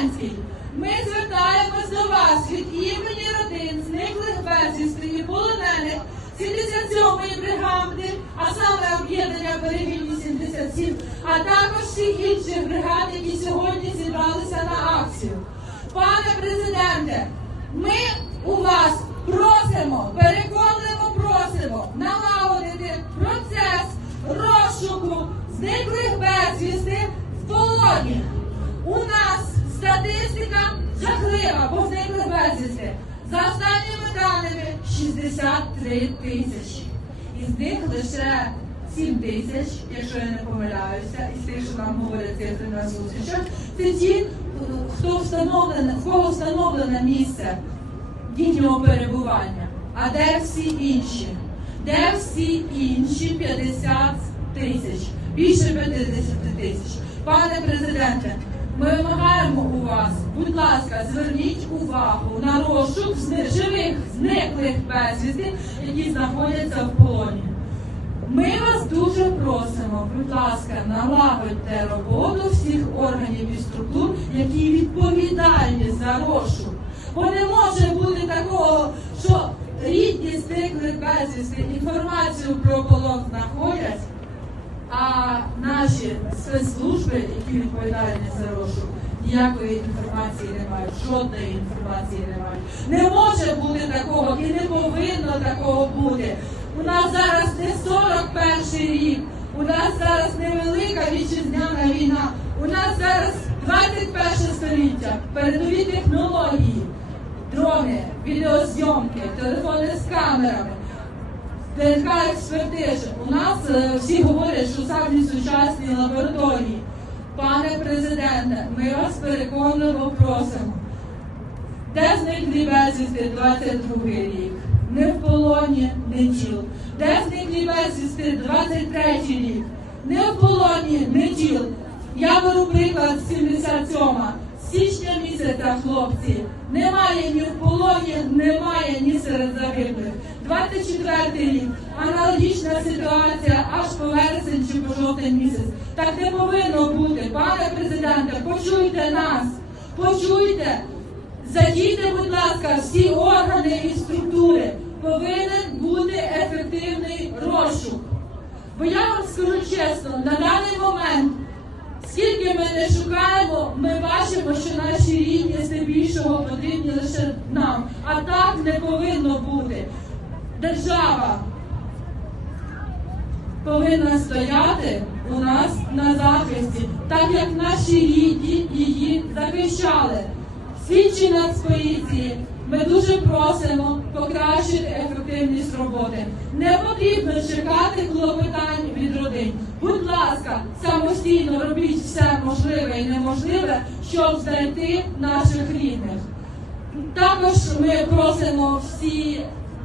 Зеленський, ми звертаємось до вас від імені родин зниклих безвісти і полонених 77-ї бригади, а саме об'єднання Берегині 77, а також всіх інших бригад, які сьогодні зібралися на акцію. Пане президенте, ми у вас просимо, переконливо просимо налагодити процес розшуку зниклих безвісти в полоні. У нас статистика жахлива, бо зникли безвісти. За останніми даними 63 тисячі. Із них лише 7 тисяч, якщо я не помиляюся, із тих, що нам говорять цифри на зустрічах, це ті, хто встановлене, в кого встановлене місце їхнього перебування. А де всі інші? Де всі інші 50 тисяч? Більше 50 тисяч. Пане президенте, ми вимагаємо у вас, будь ласка, зверніть увагу на розшук живих зниклих безвісти, які знаходяться в полоні. Ми вас дуже просимо, будь ласка, налагодьте роботу всіх органів і структур, які відповідальні за розшук. Бо не може бути такого, що рідні зниклих безвісти інформацію про полон знаходять, наші спецслужби, які відповідальні за розшук, ніякої інформації не мають, жодної інформації не мають. Не може бути такого і не повинно такого бути. У нас зараз не 41 рік, у нас зараз невелика вітчизняна війна, у нас зараз 21 століття, передові технології, дрони, відеозйомки, телефони з камерами. ДНК експертизи. У нас е, всі говорять, що самі сучасні лабораторії. Пане президенте, ми вас переконливо просимо. Де зниклі безвісти 22 рік? Не в полоні, не тіл. Де зниклі безвісти 23 рік? Не в полоні, не тіл. Я беру приклад 77-ма. Січня місяця, хлопці, немає ні в полоні, немає ні серед загиблих. 24 рік. Аналогічна ситуація аж по вересень чи по жовтень місяць. Так не повинно бути. Пане президенте, почуйте нас, почуйте. Задійте, будь ласка, всі органи і структури. Повинен бути ефективний розшук. Бо я вам скажу чесно, на даний момент, скільки ми не шукаємо, ми бачимо, що наші рідні здебільшого потрібні лише нам. А так не повинно бути. Держава повинна стояти у нас на захисті, так як наші рідні її захищали. Слідчі нацполіції, ми дуже просимо покращити ефективність роботи. Не потрібно чекати клопотань від родин. Будь ласка, самостійно робіть все можливе і неможливе, щоб знайти наших рідних. Також ми просимо всі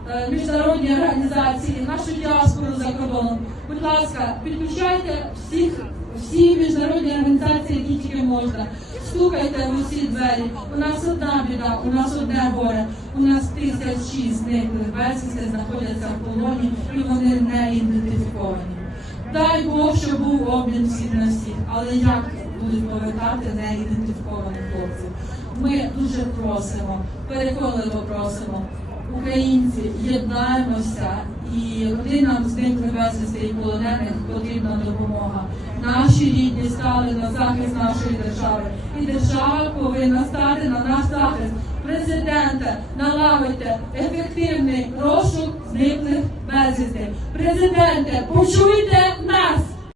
е, міжнародні організації, нашу діаспору за кордоном. Будь ласка, підключайте всіх, всі міжнародні організації, які тільки можна. Стукайте в усі двері. У нас одна біда, у нас одне горе. У нас тисячі зниклих безвісти знаходяться в полоні і вони не ідентифіковані. Дай Бог, щоб був обмін всіх на всіх, але як будуть повертати неідентифікованих хлопців? Ми дуже просимо, переконливо просимо, українці, єднаємося і родинам зниклих безвісти і полонених потрібна допомога. Наші рідні стали на захист нашої держави, і держава повинна стати на наш захист. Президенте, налагодьте ефективний розшук зниклих безвісти. Президенте, почуйте нас!